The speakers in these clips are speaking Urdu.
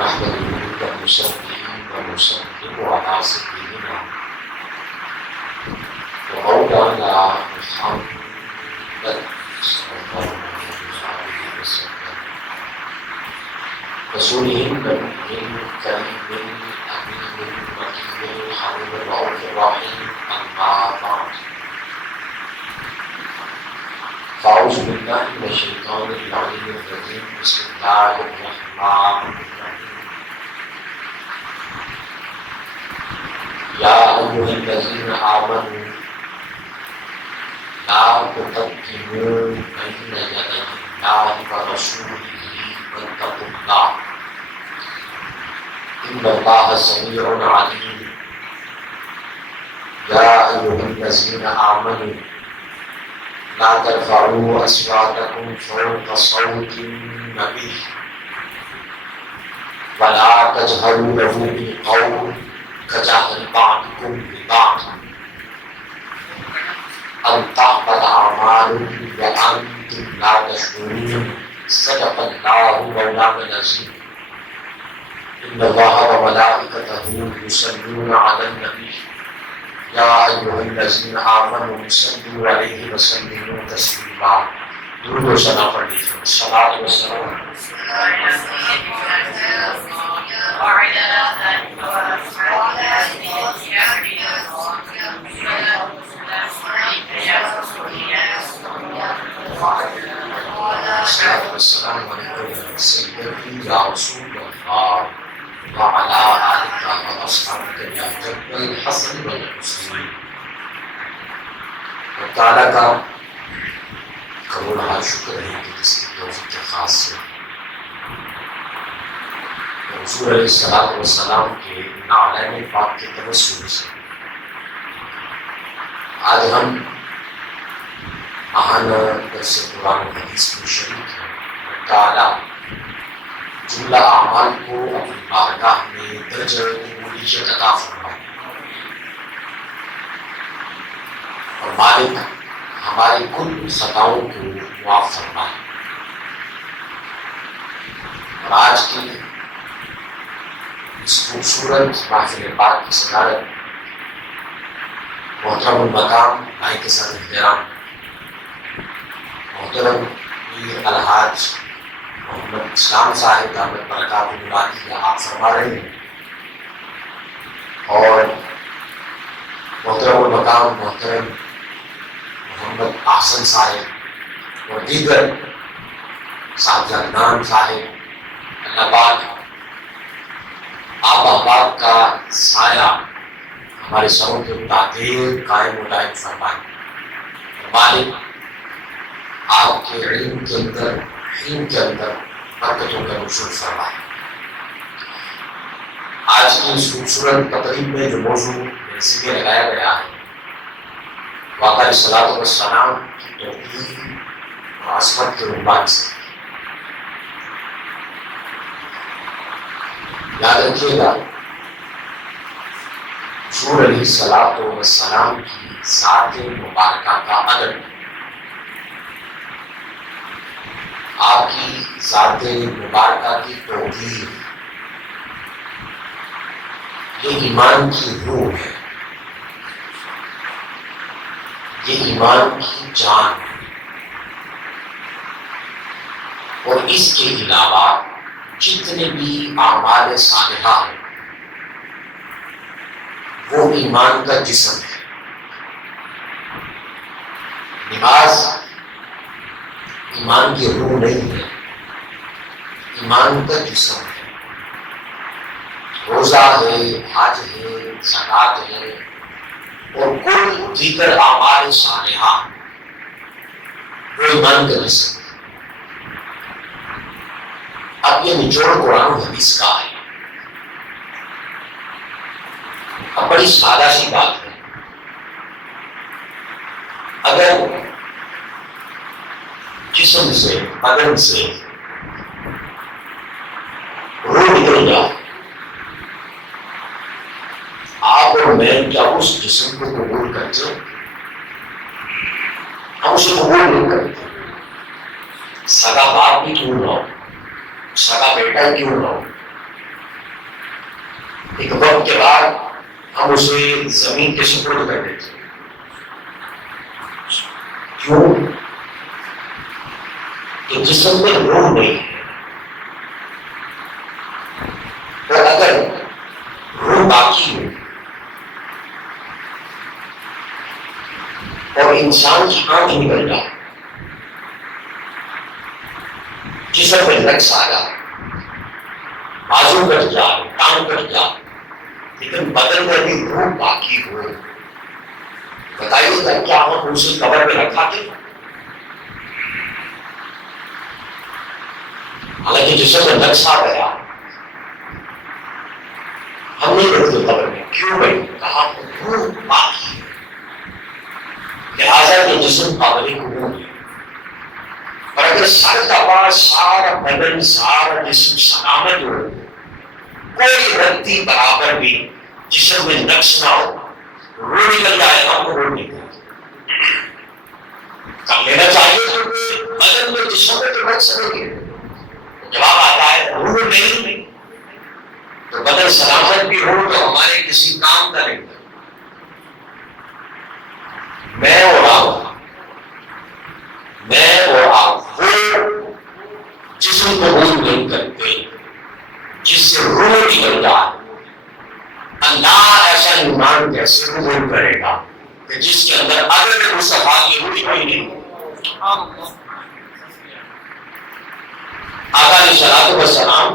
نحمده ونصلي ونسلم على سيدنا ومولانا محمد صلى الله عليه وسلم رسوله النبي الكريم الأمين المكين الحبيب الرؤوف الرحيم أما بعد فأعوذ بالله من الشيطان اللعين الرجيم بسم الله الرحمن الرحيم يا أيها الذين آمنوا لا تقدموا بين يدي الله ورسوله واتقوا الله إن الله سميع عليم يا أيها الذين آمنوا لا ترفعوا أصواتكم فوق صوت النبي ولا تجهروا له بالقول كجهر بعضكم ببعض أن تحبط أعمالكم وأنتم لا تشعرون صدق الله مولانا العظيم إن الله وملائكته يصلون على النبي يا أيها الذين آمنوا صلوا عليه وسلموا تسليما درود و سلام پڑھ لیجیے الصلاۃ والسلام علیکم سیدی یا رسول اللہ وعلى آلك وأصحابك يا جد الحسن والحسين اور تعالیٰ کا کروڑ شکر ہے کہ جس کی توفیق خاص سے حضور علیہ الصلوۃ والسلام کے نعلین پاک کے توسل سے آج ہم ماہانہ درس قرآن و حدیث میں شریک ہیں اور تعالیٰ جملہ اعمال کو اپنی بارگاہ میں درجہ قبولیت عطا فرمائے اور مالک ہماری کل خطاؤں کو معاف فرمائے۔ اور آج کی اس خوبصورت محفل پاک کی صدارت محترم المقام بھائی کے ساتھ احترام محترم میر الحاج محمد اسلام صاحب دامت برکاتہ العالیہ آپ فرما رہے ہیں، اور محترم المقام محترم محمد احسن صاحب اور دیگر صاحبزادگان صاحب اللہ پاک آپ احباب کا سایہ ہمارے سروں کے متعدد قائم و دائم فرمائے۔ مالک آپ کے علم کے اندر برکتوں کا نشور فرمائے۔ آج کی اس خوبصورت تقریب میں جو موضوع میرے ذمہ لگایا گیا ہے واقعہ علیہ الصلوۃ والسلام کی توقیر اور عظمت کے عنوان سے، یاد رکھیے گا حضور علیہ الصلوۃ والسلام کی ذات مبارکہ کا ادب، آپ کی ذات مبارکہ کی توقیر، یہ ایمان کی روح ہے، یہ ایمان کی جان ہے، اور اس کے علاوہ جتنے بھی اعمال صالحہ ہیں وہ ایمان کا جسم ہے۔ نماز ایمان کی روح نہیں ہے، ایمان کا جسم ہے۔ روزہ ہے، حج ہے، زکوٰۃ ہے اور کل دیگر اعمال صالحہ وہ ایمان کا جسم ہے۔ اب یہ نچوڑ قرآن و حدیث کا ہے۔ اب بڑی سادہ سی بات ہے، اگر جسم سے بدن سے روح نکل جائے، آپ اور میں کیا اس جسم کو قبول کرتے ہیں؟ ہم اسے قبول نہیں کرتے۔ سگا باپ بھی کیوں نہ ہو، سگا بیٹا کیوں نہ ہو، ایک وقت کے بعد ہم اسے زمین کے سپرد کر دیتے. کیوں؟ کہ جسم میں روح نہیں ہے. اور اگر روح باقی ہو اور انسان کی آنکھ نکل جائے، جسم میں نقص آ جائے، بازو کٹ جائے، ٹانگ کٹ جائے، لیکن بدن میں بھی روح باقی ہو، بتائیے گا کیا ہم اسے قبر میں رکھا تھے؟ حالانکہ جسم میں نقص آ گیا، ہم نہیں رکھتے قبر میں. کیوں بھائی؟ کہا روح باقی ہے، لہٰذا یہ جسم قابل قبول ہے. اور اگر سر دفعہ سارا بدن سارا جسم سلامت ہو، کوئی رتی برابر بھی جسم میں نقص نہ ہو، روح نکل جائے گا تو روح نکل کر لینا چاہیے. کیونکہ بدن میں جسم میں تو نقص نہیں ہے. جواب آتا ہے روح نہیں تو بدن سلامت بھی ہو تو ہمارے کسی کام کا نہیں. میں اور آپ وہ جسم قبول نہیں کرتے جس سے روح نکل جائے. اللہ ایسا ایمان کیسے قبول کرے گا کہ جس کے اندر عدد مصطفیٰ کی روح کوئی نہیں. آقا علیہ الصلوۃ والسلام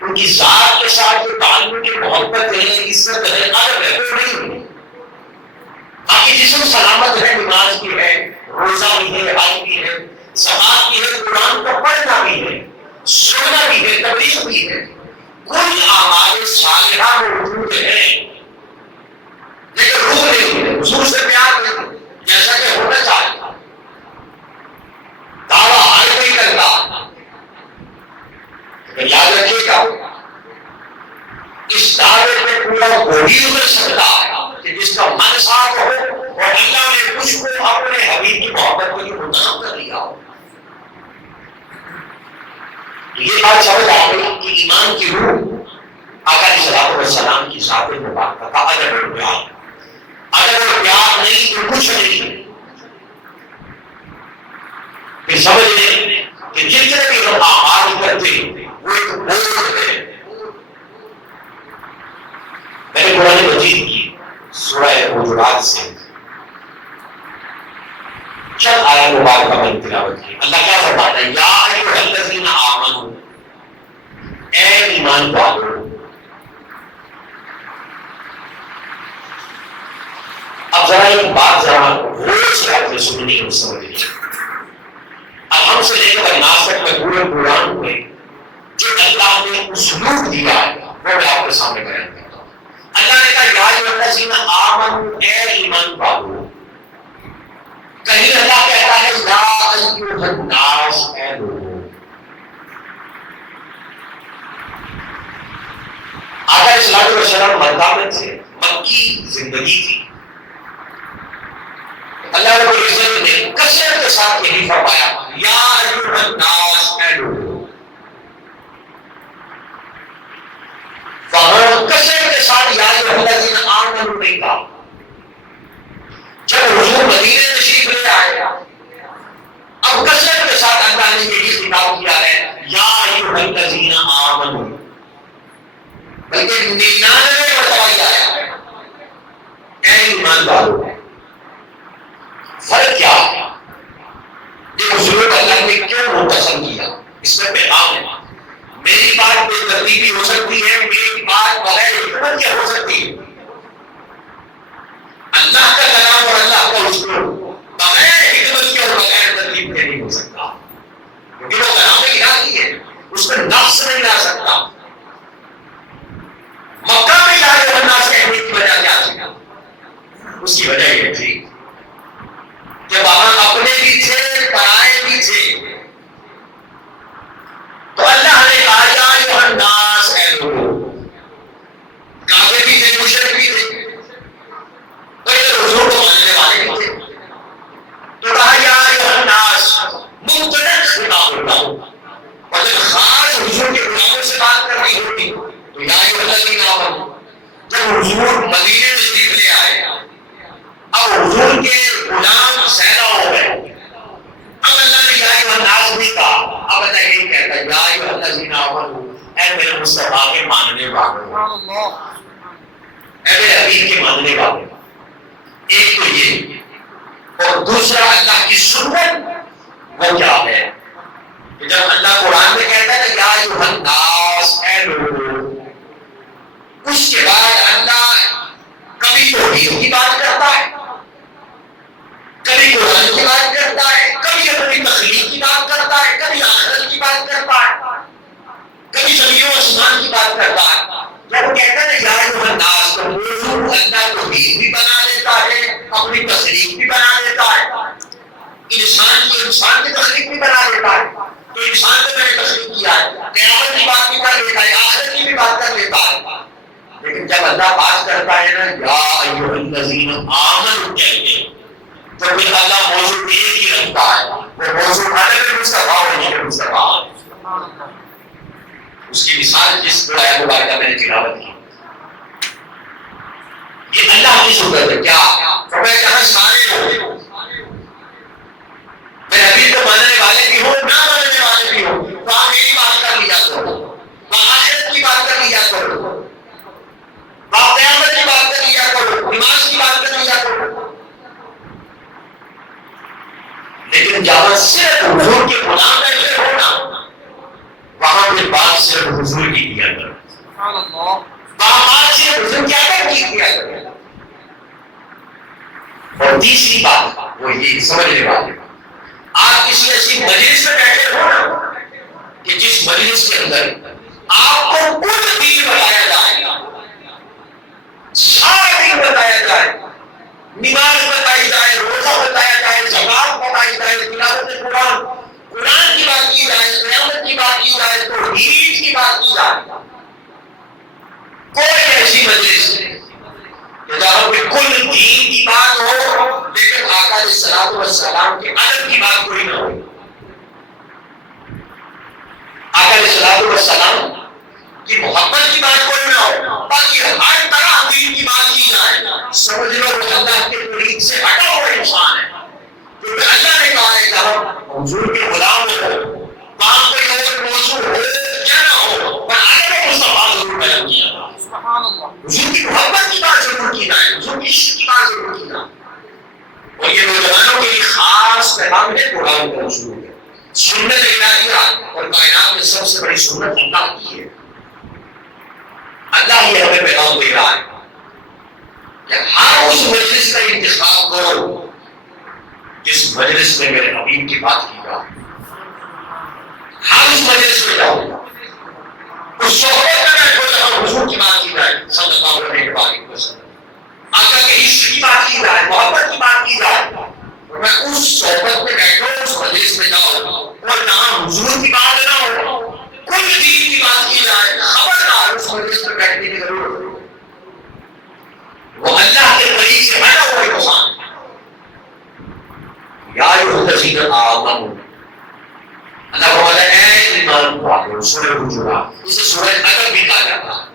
ان کی ذات کے ساتھ جو تعلق کی محبت ہے، عزت ہے، ادب ہے، وہ نہیں ہوئی. باقی جسم سلامت ہے، نماز بھی ہے، روزہ بھی ہے، حج بھی ہے، زکات بھی ہے، قرآن کا پڑھنا بھی ہے، سننا بھی ہے، تبلیغ بھی ہے، کل اعمال صالحہ موجود ہے، لیکن روح نہیں ہے. حضور سے پیار نہیں جیسا کہ ہونا چاہیے. دعویٰ ہر کوئی کرتا، لیکن یاد رکھیے گا اس دعوے پہ پورا وہی اتر سکتا ہے کہ جس کا من صاف ہو اور اللہ نے کچھ کو اپنے حبیب کی محبت کو منتخب کر دیا ہو. یہ بات سمجھ آ گئی کہ ایمان کی روح آقا علیہ الصلوۃ والسلام کی ذات مبارکہ کا ادب اور پیار. ادب اور پیار نہیں تو کچھ نہیں. پھر سمجھ لیں کہ جتنے بھی لوگ اعمال کرتے وہ ایک بوجھ ہے. میں نے قرآن مجید کی سورہ حجرات سے چند آیات مبارکہ میں تلاوت کی. اللہ کیا فرماتا ہے؟ یا ایھا الذین آمنوا، اے ایمان والو. اب ذرا ایک بات ذرا غور سے آپ نے سننی اور سمجھنی. اب ہم سے لے کر ناس تک میں پورے قرآن میں جو اللہ نے اسلوب دیا ہے وہ میں آپ کے سامنے بیان کرتا ہوں. اللہ نے کہا یا ایھا الذین آمنوا، اے ایمان والو. کہیں اللہ کہتا ہے یا ایھا الناس، اے لوگوں. آقا علیہ الصلوۃ والسلام مکہ میں تھے، مکی زندگی تھی. اللہ رب العزت نے کثرت کے ساتھ یہی فرمایا یا ایھا الناس، اے لوگوں. وہاں کثرت کے ساتھ یا ایھا الذین آمنوا نہیں تھا. جب حضور مدینے تشریف لے آئے اب کثرت کے ساتھ اللہ نے یہی خطاب کیا ہے یا ایھا الذین آمنوا، بلکہ 99 مرتبہ آیا اے ایمان والو. فرق کیا ہے؟ یہ حضور اللہ نے کیوں متصل کیا؟ اس میں پیغام ہے. میری بات بے ترتیبی ہو سکتی ہے، میری بات بغیر حکمت کے ہو سکتی ہے. اللہ کا کلام اور اللہ کا اسلوب بغیر حکمت کے اور بغیر ترتیب کے نہیں ہو سکتا، کیونکہ وہ کلام الہی ہے، اس میں نقص نہیں لا سکتا. مکہ میں یا ایھا الناس کہنے کی وجہ کیا تھی؟ اس کی وجہ یہ تھی کہ وہاں اپنے بھی تھے، پرائے بھی تھے. تو اللہ نے کہا یا ایھا الناس، اے لوگوں. کافر بھی تھے، مشرک بھی تھے، تو یہ حضور کو ماننے والے بھی تھے. تو کہا یا ایھا الناس، مطلق خطاب ہوتا ہو. اور جب خاص حضور کے غلاموں سے بات کرنی ہوتی تو یا ایھا الذین اے میرے مصطفیٰ کے ماننے والوں، اے میرے حبیب کے ماننے والوں. ایک تو یہ، اور دوسرا اللہ کی سنت وہ کیا ہے کہ جب اللہ قرآن میں کہتا ہے نا یا ایھا الناس، اے لوگوں، اس کے بعد اللہ کبھی توحید کی بات کرتا ہے، کبھی قرآن کی بات کرتا ہے، کبھی اپنی تخلیق کی بات کرتا ہے، کبھی آخرت کی بات کرتا ہے، کبھی زمین و آسمان کی بات کرتا ہے. جب وہ کہتا ہے یا ایھا الناس تو موضوع اللہ توحید بھی بنا لیتا ہے، اپنی تخلیق بھی بنا لیتا ہے، انسان کی تخلیق بھی بنا لیتا ہے. تو انسان کو میں نے تخلیق کیا ہے، قیامت کی بات بھی کر لیتا ہے، آخرت کی بھی بات کر لیتا ہے. لیکن جب اللہ بات کرتا ہے نا یا ایھا الذین آمنوا کہتے ہیں، تو پھر اللہ موضوع ایک ہی رکھتا ہے، وہ موضوع حضرت مصطفیٰ اور مصطفیٰ. اس کی مثال جس آیت مبارکہ میں نے تلاوت کی، یہ اللہ کی صورت ہے. کیا فرمایا جہاں سارے ہو، میں حبیب کو ماننے والے بھی ہوں، نہ ماننے والے بھی ہوں، وہاں میری بات کر لیا کرو، وہاں آخرت کی بات کر لیا کرو، وہاں قیامت کی بات کر لیا کرو، نماز کی بات کر لیا کرو. لیکن جہاں صرف حضور کے غلام بیٹھے ہو نا، وہاں پہ بات صرف حضور کی کیا کرو، وہاں بات صرف حضور کی کیا کرو. اور تیسری بات وہ یہ سمجھنے والے، آپ کسی ایسی مجلس میں بیٹھے ہو نا کہ جس مجلس کے اندر آپ کو کل دین بتایا جائے گا، سارا دین بتایا جائے، نماز بتائی جائے، روزہ بتایا جائے، زکات بتائی جائے، تلاوت قرآن، قرآن کی بات کی جائے، قیامت کی بات کی جائے، توحید کی بات کی جائے. کوئی ایسی مجلس کہ جہاں پہ کل دین کی بات ہو لیکن آقا علیہ الصلوۃ والسلام کے ادب کی بات کوئی نہ ہو. آقا علیہ الصلوۃ والسلام کی محبت کی بات کوئی نہ ہو، باقی ہر طرح دین کی بات کی جائے. سمجھ لو کہ اللہ کے طریق سے ہٹا ہوا انسان ہے، کیونکہ اللہ نے کہا ہے کہ حضور کے غلام ہو، وہاں کوئی اور موضوع ہو یا نہ ہو، پر آدم مصطفیٰ ضرور بیان کیا تھا. حضور کی محبت کی بات ضرور کی جائے، حضور کی عشق کی بات ضرور کی جائے. اور یہ نوجوانوں کے لیے خاص پیغام ہے قرآن کا رسول ہے. سنت الہیہ اور کائنات میں سب سے بڑی سنت اللہ کی ہے. اللہ یہ ہمیں پیغام دے رہا ہے کہ ہر اس مجلس کا انتخاب کرو جس مجلس میں میرے حبیب کی بات کی جائے. ہر اس مجلس میں جاؤ، اس صحبت میں بیٹھو جہاں حضور کی بات کی جائے صلی اللہ علیہ وسلم، آقا کے عشق کی بات کی جائے، محبت کی بات کی جائے. میں اس صحبت میں بیٹھو، اس مجلس میں جاؤ اور جہاں حضور کی بات نہ ہو، کل دین کی بات کی جائے، خبردار اس مجلس میں بیٹھنے کی ضرورت ہے. وہ اللہ کے قریب سے ہٹا ہوا انسان. یا ایھا الذین آمنوا، اللہ کو بتا ہے اے ایمان والو. سورہ حجرات، اسے سورہ ادب بھی کہا جاتا ہے.